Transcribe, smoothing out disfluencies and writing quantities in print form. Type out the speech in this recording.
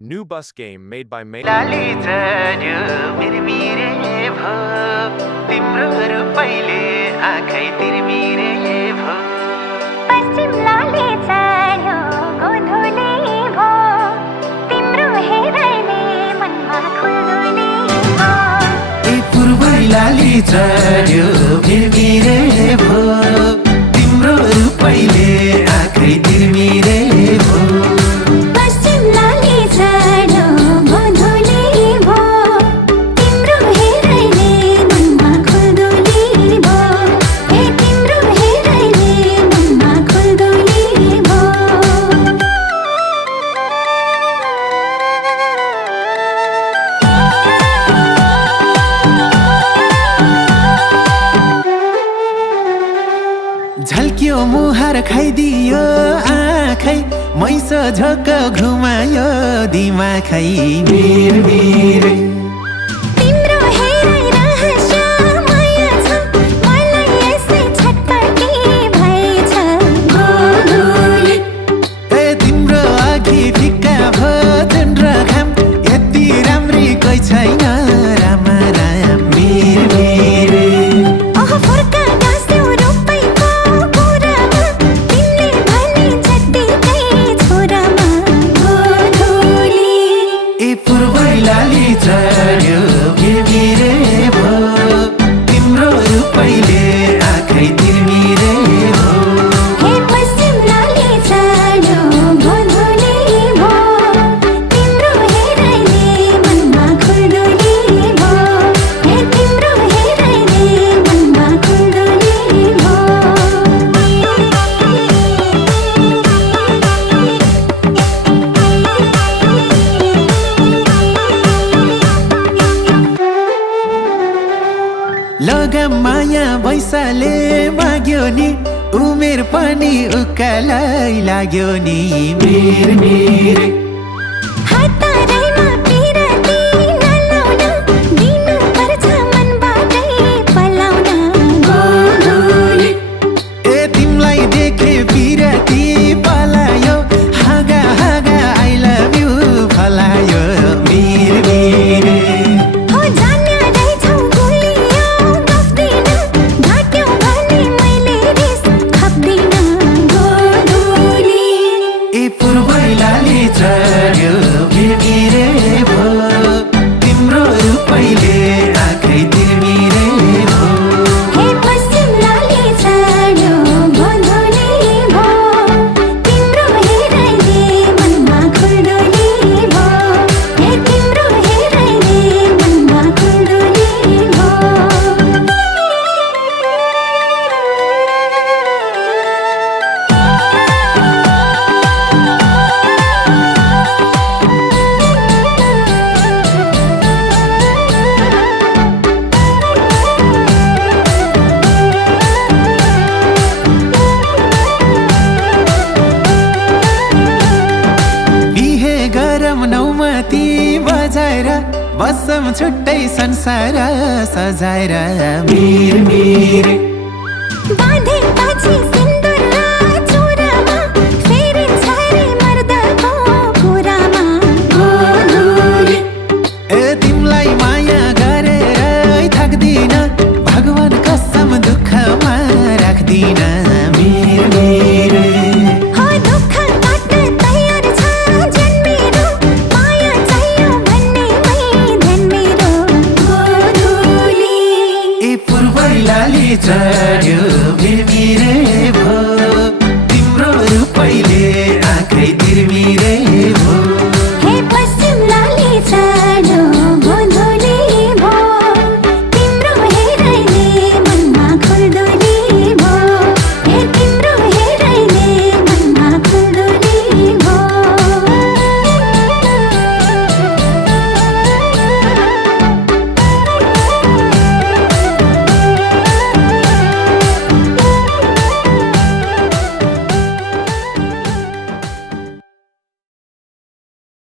New bus game made by लाली झर्यो मिरमिरे भो तिम्रो रूपैले आँखै तिरमिरे भो पश्चिम लाली झर्यो गोधुली भो तिम्रो हेराइले मनमा खुल्दुली भो ए पूर्वै लाली झर्यो मिरमिरे भो तिम्रो रूपैले आँखै तिरमिरे भो पश्चिम लाली झर्यो गोधुली भो तिम्रो हेराइले मनमा खुल्दुली भो ए तिम्रो हेराइले मनमा खुल्दुली भो झल्क्यो मुहार खाइदियो आँखै मैसो झोक घुमायो दिमाखै मिरमिरे तिम्रो हेराइ रहस्य माया छ मलाई यसै छटपटी भएछ गोधुली ए तिम्रो अघि फिक्का भो जुन र घाम यति राम्री कोही छैन रामा राम मिरमिरे ओह फर्का गाँस्यौ रूपैको कुरामा तिमीले भने जत्तिकै छोरामा गोधुली ए पूर्वै लाली झर्यो मिरमिरे भो तिम्रो रूपैले आँखै तिरमिरे भो हे पश्चिम लाली झर्यो गोधुली भो तिम्रो हेराइले मनमा खुल्दुली भो हे तिम्रो हेराइले मनमा खुल्दुली भो लगाम माया बैसाले माग्यो नि उमेर पनि उकालै लाग्यो नि मिरमिरे हतारैमा पिरती नलाउन दिनु पर्छ मनबाटै पलाउन गोधुली ए तिमीलाई देखे पिरती पलायो हाँगा हाँगा आई लभ यु फलायो मिरमिरे हो जान्या रहेछौ गुलियो गफ्दिन ढाक्यौ भने मैले रिस खप्दिन गोधुली ए पूर्वै लाली झर्यो मिरमिरे भो तिम्रो रूपैले आँखै तिरमिरे भो हे पश्चिम लाली झर्यो गोधुली भो तिम्रो हेराइले मनमा खुल्दुली भो हे तिम्रो हेराइले मनमा खुल्दुली भो बिहे गरम नौमती बजाएर बसम छुट्टै संसार सजाएर मिरमिरे बाँधेपछि सिन्दुर र चुरामा फेरिन्छ रे मर्दको कुरामा गोधुली ए तिमीलाई माया गरेरै थाक्दिन भगवान कसम दुःखमा राख्दिन मिरमिरे हो दुःख काट्न तयार छ जन मेरो माया चाहियो भन्नेमै ध्यान मेरो गोधुली ए पूर्वै लाली झर्यो